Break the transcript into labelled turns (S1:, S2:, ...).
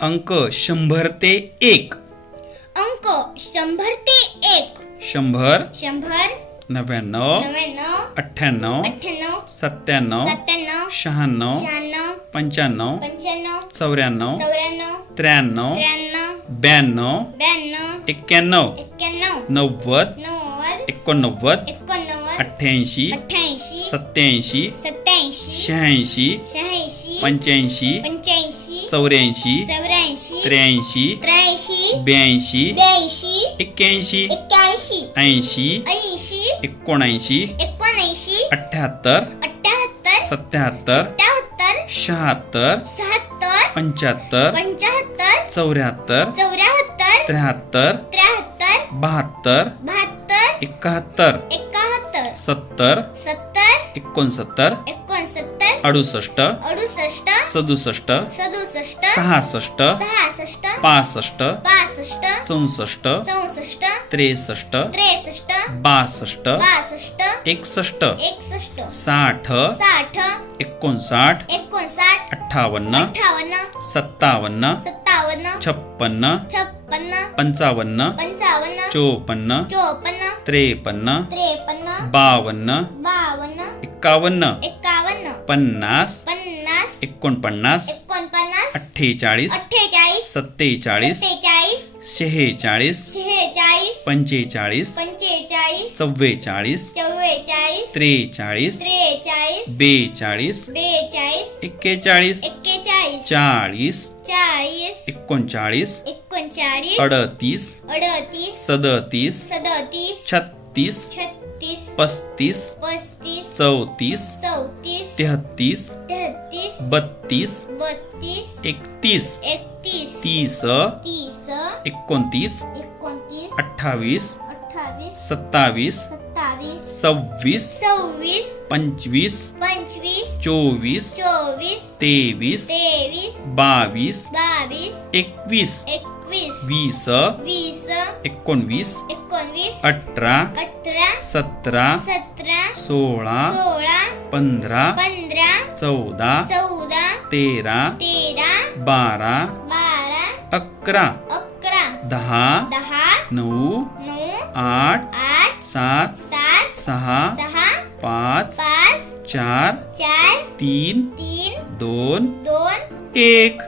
S1: अंक शंभर ते एक.
S2: अंक शंभर ते एक.
S1: शंभर.
S2: शंभर.
S1: नव्याण्णव.
S2: नव्याण्णव.
S1: अठ्ठ्याण्णव.
S2: अठ्ठ्याण्णव.
S1: सत्त्याण्णव.
S2: सत्त्याण्णव.
S1: शहाण्णव.
S2: शहाण्णव.
S1: पंच्याण्णव.
S2: पंच्याण्णव.
S1: चौऱ्याण्णव.
S2: चौऱ्याण्णव.
S1: त्र्याण्णव.
S2: त्र्याण्णव.
S1: ब्याण्णव.
S2: ब्याण्णव.
S1: एक्क्याण्णव.
S2: एक्क्याण्णव.
S1: नव्वद.
S2: नव्वद.
S1: एकोणनव्वद.
S2: एकोणनव्वद.
S1: अठ्ठ्याऐंशी.
S2: अठ्ठ्याऐंशी.
S1: सत्याऐंशी
S2: सत्याऐंशी
S1: शहाऐंशी.
S2: शहाऐंशी.
S1: पंच्याऐंशी.
S2: पंच्याऐंशी.
S1: चौऱ्याऐंशी. त्र्याऐंशी
S2: त्र्याऐंशी
S1: ब्याऐंशी
S2: ब्याऐंशी
S1: एक्क्याऐंशी
S2: एक्क्याऐंशी
S1: ऐंशी
S2: ऐंशी
S1: एकोणऐंशी
S2: एकोणऐंशी
S1: अठ्ठ्याहत्तर
S2: अठ्ठ्याहत्तर
S1: सत्याहत्तर
S2: सत्याहत्तर
S1: शहात्तर
S2: शहात्तर
S1: पंच्याहत्तर
S2: पंच्याहत्तर
S1: चौऱ्याहत्तर
S2: चौऱ्याहत्तर
S1: त्र्याहत्तर
S2: त्र्याहत्तर
S1: बहात्तर
S2: बहात्तर
S1: एकाहत्तर
S2: एकाहत्तर
S1: सत्तर
S2: सत्तर
S1: एकोणसत्तर अडुसष्ट
S2: अडुसष्ट
S1: सदुसष्ट
S2: सदुसष्ट
S1: सहासष्ट
S2: सहासष्ट
S1: पासष्ट
S2: पासष्ट
S1: चौसष्ट
S2: चौसष्ट
S1: त्रेसष्ट
S2: त्रेसष्ट
S1: बासष्ट
S2: बासष्ट
S1: एकसष्ट
S2: एकसष्ट
S1: साठ
S2: साठ
S1: एकोणसाठ
S2: एकोणसाठ
S1: अठ्ठावन्न
S2: अठ्ठावन्न
S1: सत्तावन्न
S2: सत्तावन्न
S1: छप्पन्न
S2: छप्पन्न
S1: पंचावन्न
S2: पंचावन्न
S1: चोपन्न
S2: चोपन्न
S1: त्रेपन्न
S2: त्रेपन्न
S1: बावन्न
S2: बावन्न एकावन्न
S1: पन्नास
S2: पन्नास
S1: एकोणपन्नास
S2: एकोणपन्नास
S1: अठ्ठेचाळीस
S2: अठ्ठेचाळीस
S1: सत्तेचाळीस
S2: सत्तेचाळीस
S1: शेहेचाळीस
S2: शेहेचाळीस
S1: पंचेचाळीस
S2: पंचेचाळीस
S1: चव्वेचाळीस
S2: चव्वेचाळीस
S1: त्रेचाळीस
S2: त्रेचाळीस
S1: बेचाळीस
S2: बेचाळीस
S1: एक्केचाळीस
S2: एक्केचाळीस
S1: चाळीस
S2: चाळीस
S1: एकोणचाळीस
S2: एकोणचाळीस
S1: अडतीस
S2: अडतीस
S1: सदतीस
S2: सदतीस
S1: छत्तीस
S2: छत्तीस
S1: पस्तीस
S2: पस्तीस
S1: चौतीस तेहतीस
S2: तेहतीस
S1: बत्तीस
S2: बत्तीस
S1: इकतीस
S2: इकतीस
S1: तीस
S2: तीस
S1: इक्कीस
S2: अट्ठाईस
S1: अट्ठावीस
S2: सत्ताईस
S1: सत्तावीस सव्वीस
S2: सव्वीस
S1: पंचवीस
S2: पंचवीस
S1: चौबीस
S2: चौबीस
S1: तेवीस
S2: तेईस
S1: बावीस
S2: बाईस
S1: इक्कीस
S2: एकवीस
S1: वीस
S2: वीस
S1: एकोणवीस अठारह
S2: अठारह
S1: सत्रह
S2: सत्रह
S1: सोलह
S2: सोलह
S1: पंद्रह
S2: पंद्रह
S1: चौदा
S2: चौदा
S1: तेरा
S2: तेरा
S1: बारा
S2: बारा
S1: अकरा
S2: अकरा
S1: दहा
S2: दहा
S1: नऊ
S2: नऊ
S1: आठ
S2: आठ
S1: सात
S2: सात
S1: सहा
S2: सहा
S1: पाच
S2: पाच
S1: चार
S2: चार
S1: तीन
S2: तीन
S1: दोन
S2: दोन
S1: एक.